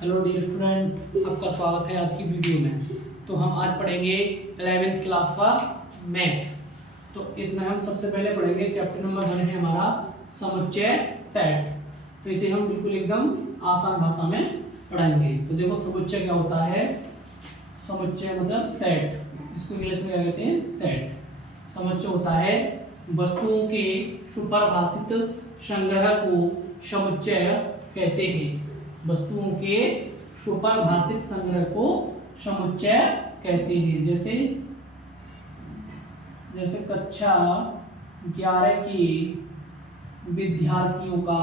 Hello dear student, आपका स्वागत है आज की वीडियो में। तो हम आज पढ़ेंगे 11th क्लास का मैथ। तो इसमें हम सबसे पहले पढ़ेंगे चैप्टर नंबर 1 है हमारा समुच्चय सेट। तो इसे हम बिल्कुल एकदम आसान भाषा में पढ़ाएंगे। तो देखो समुच्चय क्या होता है। समुच्चय मतलब सेट, इसको इंग्लिश में क्या कहते हैं, सेट। समुच्चय होता है वस्तुओं के सुपरिभाषित संग्रह को समुच्चय कहते हैं। वस्तुओं के सुपरिभाषित संग्रह को समुच्चय कहते हैं। जैसे कक्षा 11 के विद्यार्थियों का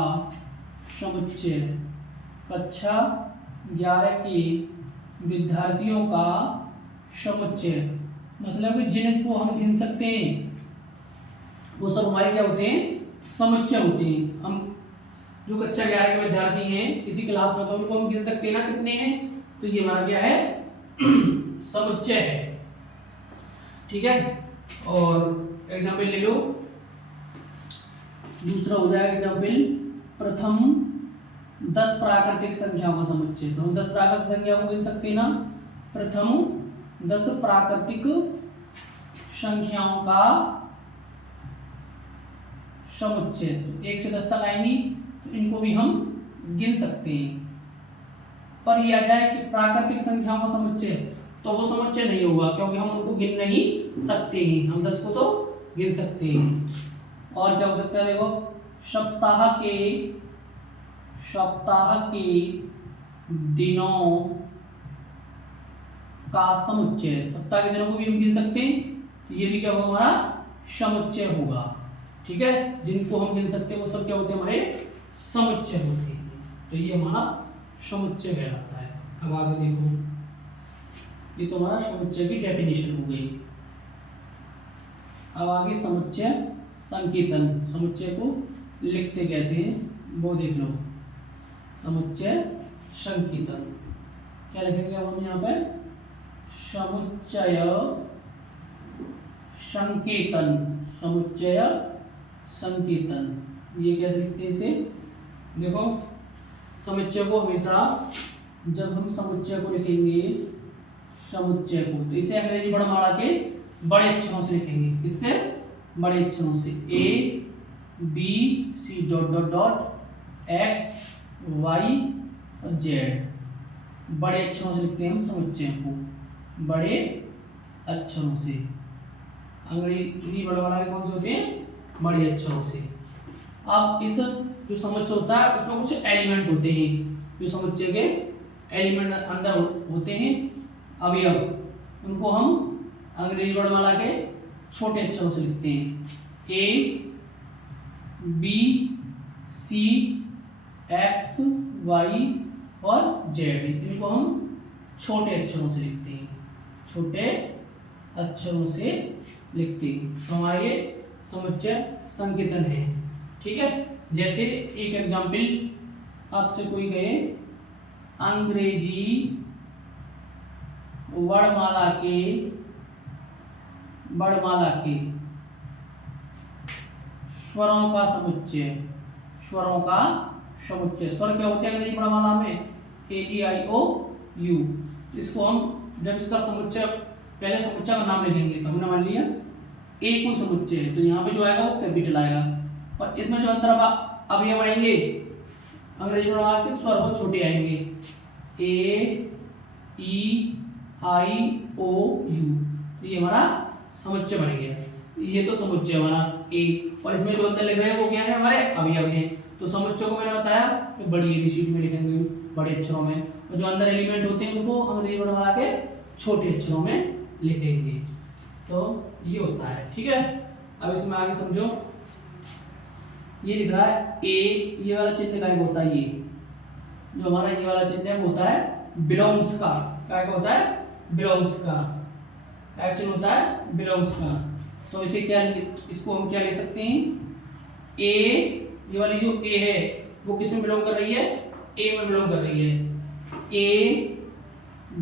समुच्चय। कक्षा 11 के विद्यार्थियों का समुच्चय मतलब कि जिनको हम गिन सकते हैं वो सब हमारे क्या होते हैं, समुच्चय होते हैं। हम जो कक्षा 11 के विद्यार्थी हैं किसी क्लास में, तो उनको हम गिन सकते हैं ना, कितने हैं। तो ये हमारा क्या है, समुच्चय है। ठीक है। और एग्जाम्पल ले लो, दूसरा हो जाएगा एग्जाम्पल प्रथम 10 प्राकृतिक संख्याओं का समुच्चय। तो हम 10 प्राकृतिक संख्याओं को गिन सकते हैं ना। प्रथम 10 प्राकृतिक संख्याओं का समुच्चय। 1 से 10 तक आएंगी तो इनको भी हम गिन सकते हैं। पर यह आ जाए कि प्राकृतिक संख्याओं का समुच्चय, तो वो समुच्चय नहीं होगा क्योंकि हम उनको गिन नहीं सकते हैं। हम 10 को तो गिन सकते हैं। और क्या हो सकता है, देखो सप्ताह के दिनों का समुच्चय। सप्ताह के दिनों को भी हम गिन सकते हैं, तो ये भी क्या होगा, हमारा समुच्चय होगा। ठीक है। जिनको हम गिन सकते हैं वो सब क्या होते हैं, हमारे समुच्चय होते हैं। तो ये हमारा समुच्चय कहलाता है। अब आगे देखो, ये तो हमारा समुच्चय की डेफिनेशन हो गई। अब आगे समुच्चय संकेतन। समुच्चय को लिखते कैसे हैं वो देख लो। समुच्चय संकेतन क्या लिखेंगे अब हम यहाँ पे, समुच्चय संकेतन। समुच्चय संकेतन ये कैसे लिखते हैं इसे, देखो समुच्चय को हमेशा जब हम समुच्चय को लिखेंगे, समुच्चय को, तो इसे अंग्रेजी वर्णमाला के बड़े अक्षरों से लिखेंगे। इससे बड़े अक्षरों से A B C dot dot dot X Y और Z। बड़े अक्षरों से लिखते हैं हम समुच्चय को, बड़े अक्षरों से। अंग्रेजी वर्णमाला के कौन से होते हैं, बड़े अक्षरों से। अब इस जो समुच्चय होता है उसमें कुछ एलिमेंट होते हैं। जो समुच्चय के एलिमेंट अंदर होते हैं, अवयव, उनको हम अंग्रेजी वर्णमाला के छोटे अक्षरों से लिखते हैं। A B C X Y और Z, इनको हम छोटे अक्षरों से लिखते हैं। छोटे अक्षरों से लिखते हैं। तो हमारा ये समुच्चय संकेतन है। ठीक है। जैसे एक एग्जाम्पल आपसे कोई कहे अंग्रेजी वर्णमाला के स्वरों का समुच्चय। स्वरों का समुच्चय, स्वर क्या होते हैं अंग्रेजी वर्णमाला में, A E I O U। इसको हम जब इसका समुच्चय, पहले समुच्चय का नाम लिखेंगे, तो हमने मान लिया A को समुच्चय, तो यहाँ पे जो आएगा वो कैपिटल आएगा। और इसमें जो अंदर अवयव आएंगे अंग्रेजी वर्णमाला के स्वर वो छोटे आएंगे, A E I O U। तो ये हमारा समुच्चय बन गया। ये तो समुच्चय हमारा A, और इसमें जो अंदर लिख रहे हैं वो क्या है, हमारे अवयव हैं। तो समुच्चय को मैंने बताया कि बड़ी ABCD में लिखेंगे, बड़े अक्षरों में, और जो अंदर एलिमेंट होते हैं उनको अंग्रेजी वर्णमाला के छोटे अक्षरों में लिखेंगे। तो ये होता है। ठीक है। अब इसमें आगे समझो, ये लिख रहा है A, ये वाला चिन्ह का होता है, ये जो हमारा ये वाला चिन्ह है वो होता है बिलोंग्स का। क्या होता है, बिलोंग्स का। क्या चिन्ह होता है, बिलोंग्स का। तो इसे क्या, इसको हम क्या ले सकते हैं, A, ये वाली जो A है वो किस में बिलोंग कर रही है, A में बिलोंग कर रही है। A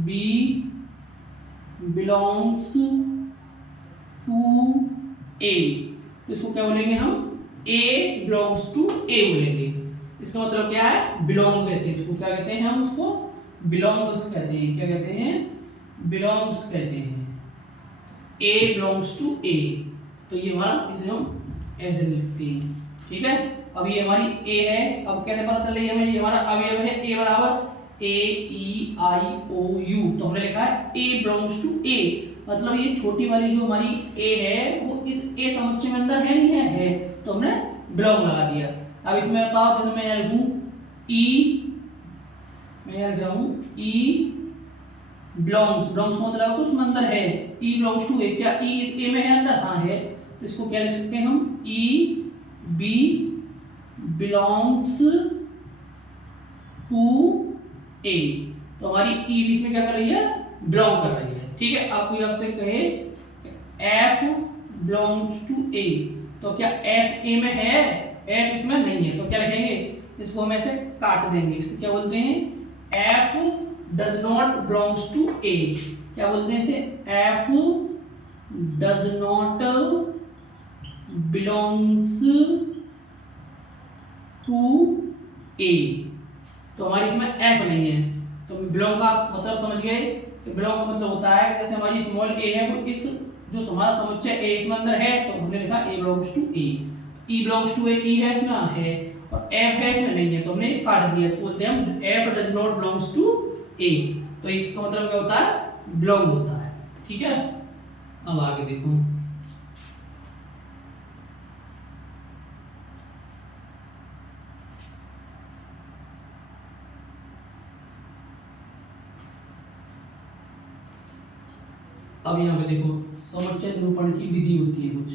B belongs to A, तो इसको क्या बोलेंगे हम, A बिलोंग्स टू A बोलेंगे। इसका मतलब क्या है, बिलोंग कहते हैं इसको, क्या कहते हैं हम उसको, बिलोंग्स कहते हैं। क्या कहते हैं? बिलोंग्स कहते हैं। ए बिलोंग्स टू ए, तो ये हमारा, इसे हम ऐसे लिखते हैं। ठीक है, अब ये हमारी ए है। अब कैसे पता चल रही है हमें? ये हमारा अवयव है ए बराबर ए ई आई ओ यू, तो हमने लिखा है ए बिलोंग्स टू ए, मतलब ये छोटी वाली जो हमारी ए है वो इस ए समुच्चय में अंदर है नहीं है, तो हमने बिलोंग लगा दिया। अब इसमें बताओ, जैसे मैं यहाँ लिखूं ई, मैं यहाँ लिख रहा हूं ई बिलोंग्स, बिलोंग्स का मतलब उसमें अंदर है, ई बिलोंग्स टू ए, क्या ई इस ए में है अंदर? हाँ है, तो इसको क्या लिख सकते हैं हम? E B belongs to A, तो हमारी ई भी इसमें क्या कर रही है? बिलोंग कर रही है। ठीक है, आप कोई आपसे कहे एफ बिलोंग्स टू ए, तो क्या एफ ए में है? एफ इसमें नहीं है, तो क्या लिखेंगे? इसको हम ऐसे काट देंगे। इसको क्या बोलते हैं? F does not belongs to A. क्या बोलते हैं इसे? F does not belongs to A, तो हमारी इसमें एफ नहीं है, तो बिलोंग का मतलब समझ गए। बिलोंग का मतलब होता है जैसे हमारी स्मॉल ए है, वो इस जो हमारा समुच्चय ए इसमें अंदर है, तो हमने लिखा A belongs to A. E belongs to A, E है इसमें है, और एफ है इसमें नहीं है, तो हमने काट दिया। इसको बोलते हैं हम F does not belongs to A, तो इसका मतलब क्या होता है? बिलोंग होता है। ठीक है, अब आगे देखो, अब यहाँ पे देखो समुच्चय निरूपण की विधि होती है कुछ।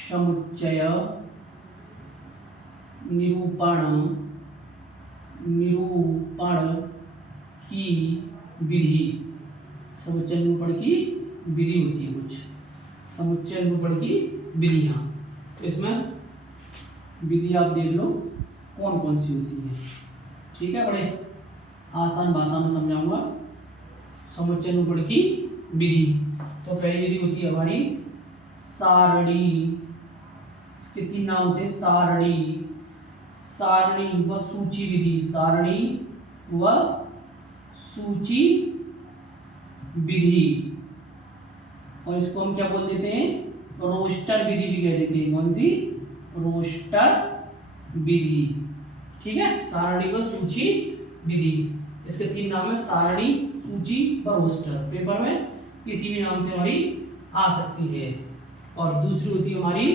समुच्चय निरूपण की विधि, समुच्चय निरूपण की विधि होती है कुछ, समुच्चय निरूपण की विधियां। तो इसमें विधि आप देख लो कौन कौन सी होती है। ठीक है, बड़े आसान भाषा में समझाऊंगा समुच्चय निरूपण की विधि। तो पहली विधि होती है हमारी सारणी, इसके 3 नाम होते हैं, सारणी, सारणी व सूची विधि, सारणी व सूची विधि, और इसको हम क्या बोल देते हैं? रोस्टर विधि भी कह देते हैं। कौन सी? रोस्टर विधि। ठीक है, सारणी व सूची विधि, इसके 3 नाम है, सारणी, सूची व रोस्टर। पेपर में किसी भी नाम से हमारी आ सकती है। और दूसरी होती है हमारी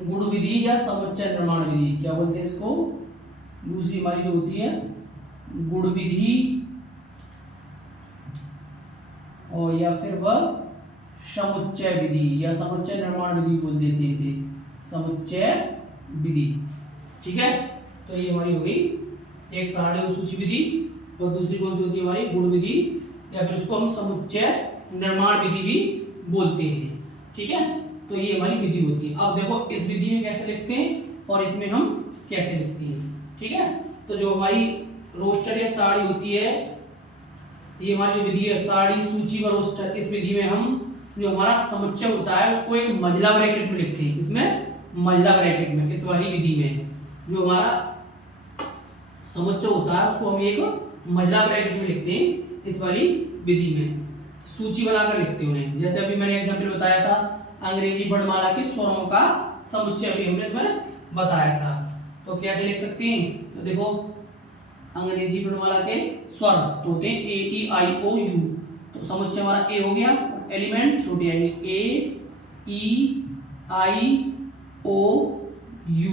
गुण विधि या समुच्चय निर्माण विधि। क्या बोलते हैं इसको? दूसरी हमारी जो होती है गुण विधि, और या फिर वह समुच्चय विधि या समुच्चय निर्माण विधि बोल देते हैं इसे, समुच्चय विधि। ठीक है, तो ये हमारी हो गई एक सारणी और सूची विधि, और दूसरी कौन सी होती है हमारी? गुण विधि, या फिर उसको हम समुच्चय निर्माण विधि भी बोलते हैं। ठीक है, तो ये हमारी विधि होती है। अब देखो इस विधि में कैसे लिखते हैं और इसमें हम कैसे लिखते हैं। ठीक है, तो जो हमारी रोस्टर या सारणी होती है, ये हमारी जो विधि है सारणी, सूची व रोस्टर, इस विधि में हम जो हमारा समुच्चय होता है उसको एक मझला ब्रैकेट में लिखते हैं। इसमें मझला ब्रैकेट में, इस वाली विधि में जो हमारा समुच्चय होता है उसको हम एक मझला ब्रैकेट में लिखते हैं। इस वाली विधि में सूची बनाकर लिखते हैं उन्हें। जैसे अभी मैंने एग्जाम्पल बताया था, अंग्रेजी वर्णमाला के स्वरों का समुच्चय भी हमने तुम्हें बताया था। तो कैसे लिख सकते हैं? तो देखो अंग्रेजी वर्णमाला के स्वर तो होते हैं ए ई आई ओ यू, तो समुच्चय हमारा ए हो गया, एलिमेंट छोटे आएंगे ए ई आई ओ यू,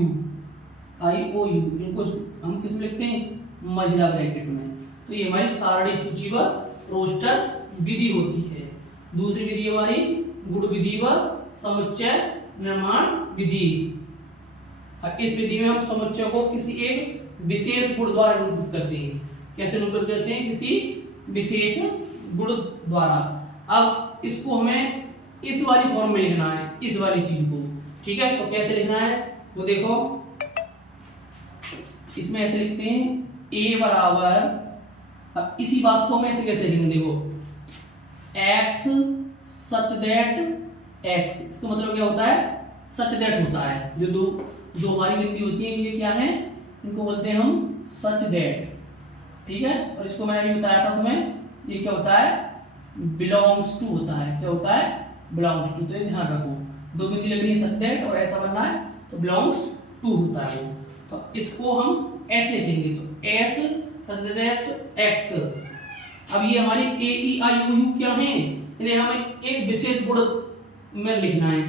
इनको हम किस में लिखते हैं? मझला ब्रैकेट में। तो ये हमारी सारणी, सूची व रोस्टर विधि होती है। दूसरी विधि हमारी गुण विधि व समुच्चय निर्माण विधि। इस विधि में हम समुच्चय को किसी एक विशेष गुण द्वारा निरूपित करते हैं। कैसे निरूपित करते हैं? किसी विशेष गुण द्वारा। अब इसको हमें इस वाली फॉर्म में लिखना है, इस वाली चीज को। ठीक है, तो कैसे लिखना है वो देखो, इसमें ऐसे लिखते हैं ए बराबर, अब इसी बात को हम ऐसे कैसे लिखेंगे? देखो एक्स सच दैट एक्स, इसका मतलब क्या होता है? सच दैट होता है। जो हमारी विधि होती है ये क्या है? इनको बोलते हैं हम सच दैट। ठीक है। और इसको मैंने अभी बताया था तुम्हें, ये क्या होता है, बिलोंग्स टू होता है। क्या होता है, बिलोंग्स टू। तो ये ध्यान रखो, दो बिंदी लगनी है सच दैट और ऐसा बनना है, तो बिलोंग्स टू होता है वो। तो इसको हम ऐसे लिखेंगे, तो एस सच दैट एक्स। अब ये हमारी ए ई आई ओ यू क्या है, इन्हें हमें एक विशेष गुण में लिखना है,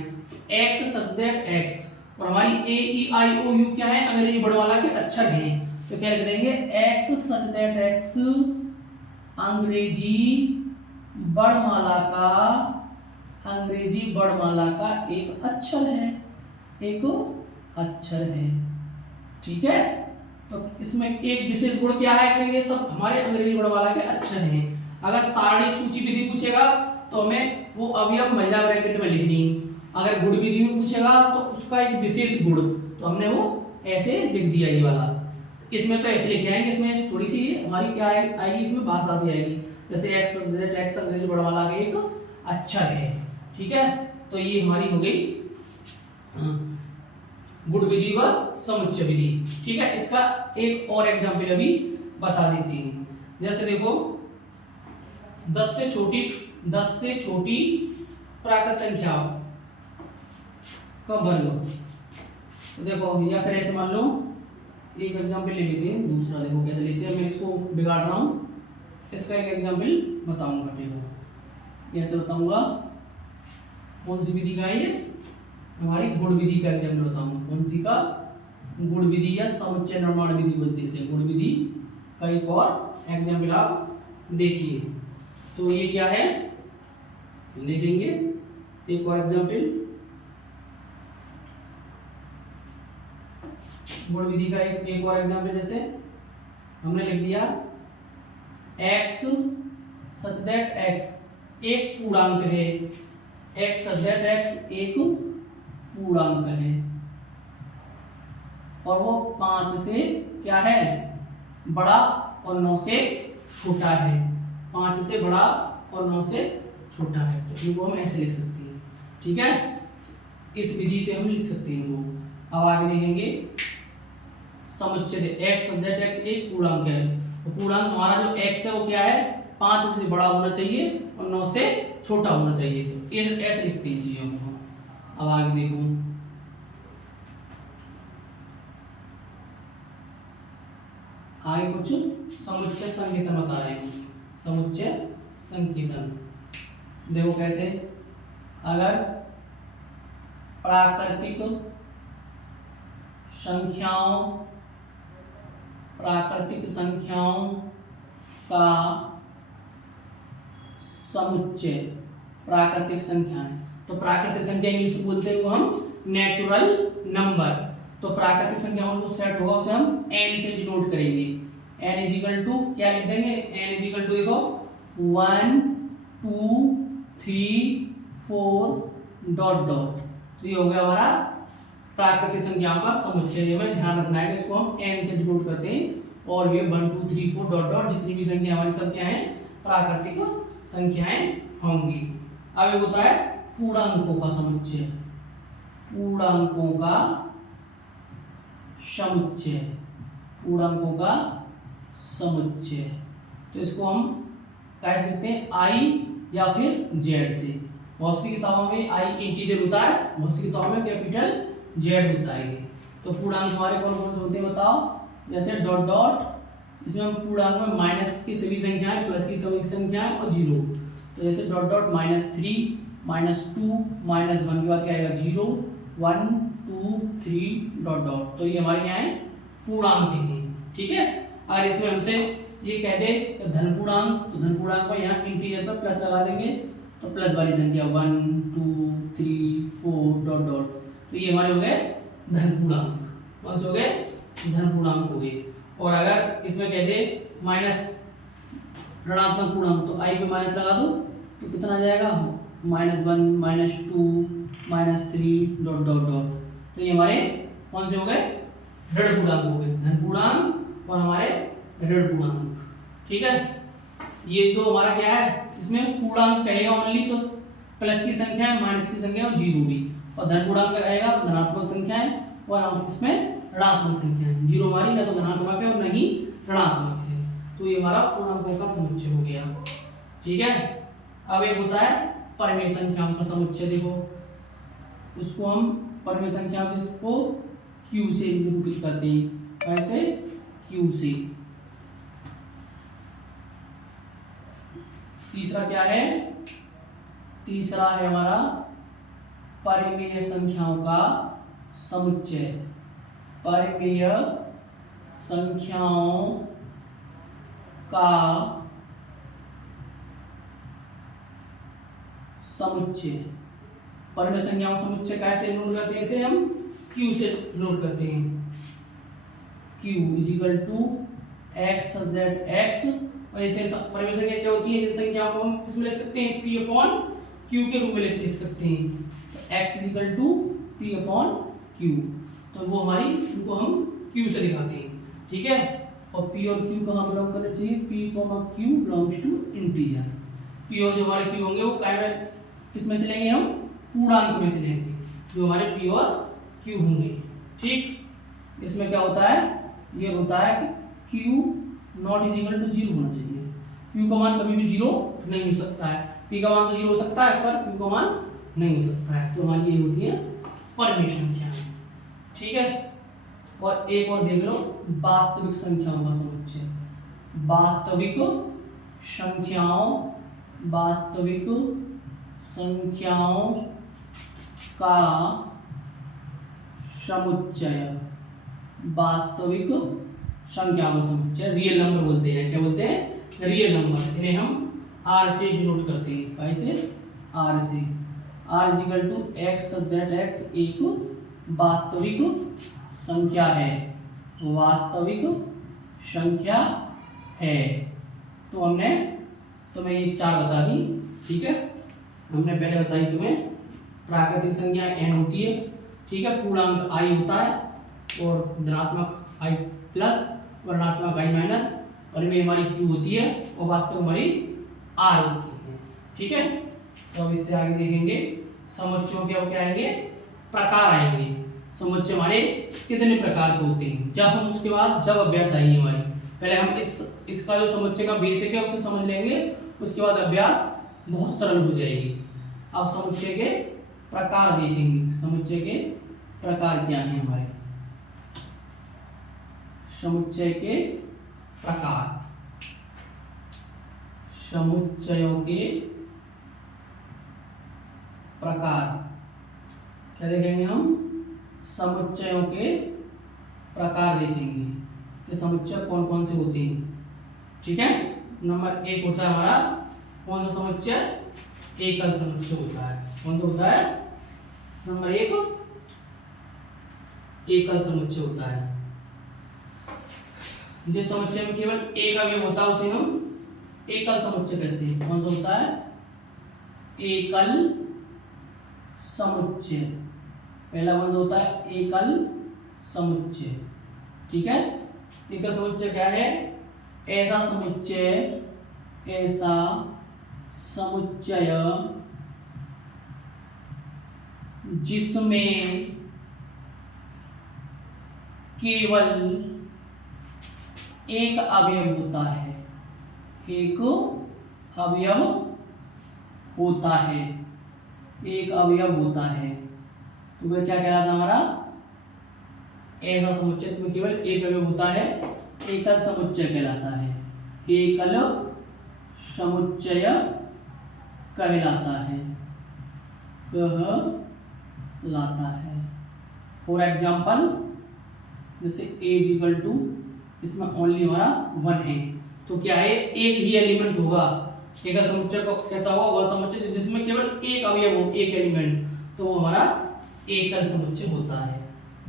एक्स सच दैट एक्स। और हमारी ए ई आई ओ यू क्या है, अंग्रेजी वर्णमाला के अक्षर हैं। तो क्या लिख देंगे, एक्स सच दैट एक्स अंग्रेजी वर्णमाला का, अंग्रेजी वर्णमाला का एक अक्षर है, एक अक्षर है। ठीक है। तो इसमें एक विशेष गुण क्या है कि ये सब हमारे अंग्रेजी वर्णमाला के अक्षर हैं। अगर सारणी सूची विधि पूछेगा तो हमें वो अवयव महिला ब्रैकेट में लिखनी। अगर गुण विधि में पूछेगा तो उसका एक विशेष गुण, तो हमने वो ऐसे लिख दिया ये वाला। इसमें तो ऐसे लिखे आएंगे, इसमें थोड़ी सी हमारी क्या आएगी, इसमें भाषा से आएगी, जैसे एक्स एक्स अंग्रेजी वर्णमाला का एक अक्षर है। ठीक है। तो ये हमारी हो गई गुण विधि व समुच्चय विधि। ठीक है। इसका एक और एग्जाम्पल अभी बता देती हूँ। जैसे देखो 10 से छोटी प्राकृत संख्या का वर्ग। तो देखो, या फिर ऐसे मान लो, एक एग्जाम्पल ले लेते हैं, दूसरा देखो कैसे लेते हैं। मैं इसको बिगाड़ रहा हूँ, इसका एक एग्जाम्पल बताऊंगा। देखो कैसे बताऊंगा, कौन सी विधि का है ये, हमारी गुण विधि का एग्जाम्पल बताऊंगा। कौन सी का, गुण विधि या समुच्चय निर्माण विधि बोलते हैं इसे। गुण विधि का एक और एग्जाम्पल आप देखिए। तो ये क्या है, देखेंगे एक और एग्जाम्पल गुण विधि का। एक और एग्जाम्पल, जैसे हमने लिख दिया x सच दैट x एक पूर्णांक है, x सच दैट x एक पूर्णांक है, और वो 5 से क्या है, बड़ा और 9 से छोटा है। 5 से बड़ा और 9 से छोटा है। तो इनको हम ऐसे लिख सकते हैं। ठीक है। इस विधि से हम लिख सकते हैं इनको। अब आगे देखेंगे समुच्चय x सच दैट x एक पूर्णांक है। तो पूर्णांक हमारा जो x है वो क्या है, 5 से बड़ा होना चाहिए और 9 से छोटा होना चाहिए। तो ऐसे लिखते हैं चीजों को। अब आगे देखो, आगे कुछ समुच्चय संकेतन बता रहे हैं। समुच्चय संकेतन देखो कैसे, अगर प्राकृतिक संख्याओं का समुच्चय, प्राकृतिक संख्याएं, तो प्राकृतिक संख्या इंग्लिश में बोलते हैं वो हम नेचुरल नंबर। तो प्राकृतिक संख्याओं को सेट होगा उसे हम n से डिनोट करेंगे। n इज इक्वल टू क्या लिख देंगे, n इज इक्वल टू देखो 1 2 3 4 डॉट डॉट। तो ये हो गया हमारा प्राकृतिक संख्याओं का समुच्चय। ये हमें ध्यान रखना है कि इसको हम n से डिनोट करते हैं, और ये 1 2 3 4 डॉट डॉट जितनी भी संख्या हमारी सब क्या है, प्राकृतिक संख्याएं होंगी। अब ये होता है पूर्णांकों का समुच्चय, पूर्णांकों का समुच्चय, पूर्णांकों का समुच्चय। तो इसको हम कैसे लिखते हैं, i या फिर z से। बहुत सी किताबों में i इंटीजर होता है, बहुत सी किताबों में कैपिटल z होता है। तो पूर्णांक हमारे कौन कौन से होते हैं बताओ, जैसे डॉट डॉट, इसमें हम पूर्णांक में माइनस की सभी संख्याएं, प्लस की सभी संख्याएं और जीरो। तो जैसे डॉट डॉट -3 -2 -1 के बाद क्या आएगा 0 1 2 3 डॉट डॉट। तो ये हमारे यहाँ है पूर्णांक हैं। ठीक है। अगर इसमें हमसे ये कह दे धन पूर्णांक, तो धन पूर्णांक को यहाँ इंटीजर पर प्लस लगा देंगे, तो प्लस वाली संख्या 1 2 3 4 डॉट डॉट। तो ये हमारे हो गए धन पूर्णांक। कौन से हो गए, धन पूर्णांक हो गए। और अगर इसमें कह दे माइनस ऋणात्मक पूर्णांक, तो i पे माइनस लगा दो तो कितना आ जाएगा, -1 -2 -3 डॉट डॉट डॉट। तो ये हमारे कौन से हो गए, ऋण पूर्णांक हो गए, धन पूर्णांक और हमारे ऋण पूर्णांक। ठीक है। ये जो हमारा क्या है, इसमें पूर्णांक कहेगा ओनली तो प्लस की संख्या है, माइनस की संख्या और जीरो भी, और धन पूर्णांक कहेगा धनात्मक संख्या है, और हम इसमें ऋणात्मक संख्या है। जीरो हमारी ना तो धनात्मक है और न ही ऋणात्मक है। तो तो ये हमारा पूर्णांकों का समुच्चय हो गया। ठीक है, अब एक होता है परिमेय संख्याओं का समुच्चय। देखो उसको हम परिमेय संख्या को Q से निरूपित करते हैं। कैसे? Q से। तीसरा क्या है? तीसरा है हमारा परिमेय संख्याओं का समुच्चय। परिमेय संख्याओं का समुच्चय। परिमेय संख्याओं का समुच्चय कैसे नोट करते हैं? इसे हम Q से नोट करते हैं। Q is equal to x that x, और ऐसे परिमेय संख्या क्या होती है? इस संख्या को हम किसमें लिख सकते हैं? P अपॉन Q के रूप में लिख सकते हैं। x is equal to P upon Q, तो वो हमारी इनको हम Q से दिखाते हैं। ठीक है, और P और Q कहाँ बिलोंग करना चाहिए? P, Q belongs to integer. P और जो हमारे Q होंगे वो किस में से लेंगे? हम पूर्णांक में से लेंगे, जो हमारे P और Q होंगे। ठीक, इसमें क्या होता है? ये होता है कि Q not is equal to 0 होना चाहिए। Q का मान कभी भी 0 नहीं हो सकता है। P का मान तो 0 हो सकता है, पर Q का मान नहीं हो सकता है। तो हमारी ये होती है परिमेय संख्या। ठीक है, और एक और देख लो, वास्तविक संख्याओं का समुच्चय। वास्तविक संख्याओं का समुच्चय। वास्तविक संख्याओं का समुच्चय, रियल नंबर बोलते हैं। क्या बोलते हैं? Real number. इन्हें हम R से डिनोट करते हैं। कैसे? R से। R is equal to x that x एक वास्तविक संख्या है। वास्तविक संख्या है। तो हमने तुम्हें ये 4 बता दी। ठीक है, हमने पहले बताई तुम्हें प्राकृतिक संख्या n होती है। ठीक है, पूर्णांक i होता है, और धनात्मक i प्लस और ऋणात्मक i माइनस, और में हमारी Q होती है, और वास्तविक हमारी R होती है। ठीक है, तो अब इससे आगे देखेंगे समुच्चयों के अब क्या आएंगे? प्रकार आएंगे। समुच्चय हमारे कितने प्रकार के होते हैं, जब हम उसके बाद जब अभ्यास आएंगे हमारी। पहले हम इसका जो समुच्चय का बेसिक है उसे समझ लेंगे, उसके बाद अभ्यास बहुत सरल हो जाएगी। अब समुच्चय के प्रकार देखेंगे। समुच्चय के प्रकार क्या हैं हमारे? समुच्चय के प्रकार। समुच्चयों के प्रकार क्या देखेंगे हम? समुच्चयों के प्रकार देखेंगे कि समुच्चय कौन कौन से होते हैं। ठीक है, नंबर 1 होता है हमारा कौन सा समुच्चय? एकल समुच्चय होता है। कौन सा होता है? नंबर 1 एकल समुच्चय होता है। जिस समुच्चय में केवल एक अवयव होता है उसे हम एकल समुच्चय कहते हैं। कौन सा होता है? एकल समुच्चय। पहला कौन सा होता है? एकल समुच्चय। ठीक है, एकल समुच्चय क्या है? ऐसा समुच्चय जिसमें केवल एक अवयव होता है। एक अवयव होता है। एक अवयव होता है, तो वह क्या कहलाता है? हमारा ऐसा समुच्चय जिसमें केवल एक अवयव होता है, एकल समुच्चय कहलाता है। एकल समुच्चय कहलाता है। कहलाता है। फॉर एग्जाम्पल, जैसे a इज इक्वल टू, इसमें ओनली हमारा 1 है, तो क्या है? एक ही एलिमेंट होगा। एकल समुच्चय को कैसा होगा? वह समुच्चय जिसमें केवल एक अवयव हो, एक एलिमेंट, तो वो हमारा एकल समुच्चय होता है।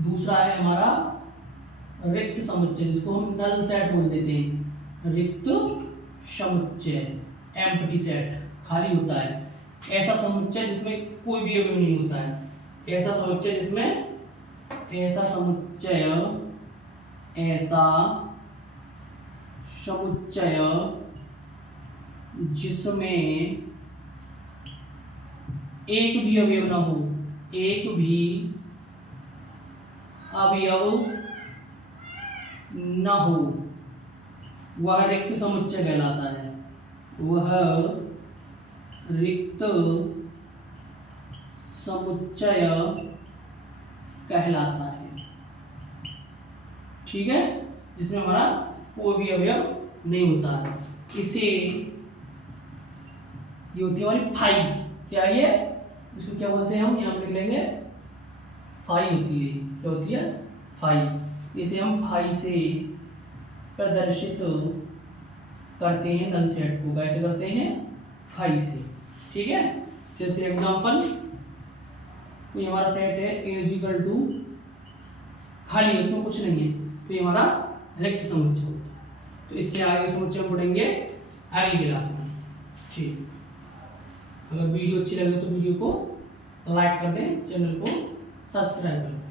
दूसरा है हमारा रिक्त समुच्चय, जिसको हम नल सेट बोल देते हैं। रिक्त समुच्चय, एम्प्टी सेट, खाली होता है। ऐसा समुच्चय जिसमें कोई भी अवयव नहीं होता है। ऐसा समुच्चय जिसमें एक भी अवयव ना हो। एक भी अवयव न हो। वह रिक्त समुच्चय कहलाता है, वह रिक्त समुच्चय कहलाता है। ठीक है, जिसमें हमारा कोई भी अवयव नहीं होता है। इसे ये होती है हमारी फाई, क्या ये, इसको क्या बोलते हैं हम, यहाँ लिख लेंगे फाई होती है, क्या होती है, फाई। इसे हम फाई से प्रदर्शित करते हैं नल सेट को, कैसे करते हैं, फाई से। ठीक है, जैसे एग्जांपल कोई हमारा सेट है इक्वल टू खाली, उसमें कुछ नहीं है, तो ये हमारा रिक्त समुच्चय होता है। तो इससे आगे समुच्चय हम पढ़ेंगे अगली क्लास में। ठीक, अगर वीडियो अच्छी लगे तो वीडियो को लाइक कर दें, चैनल को सब्सक्राइब कर दें।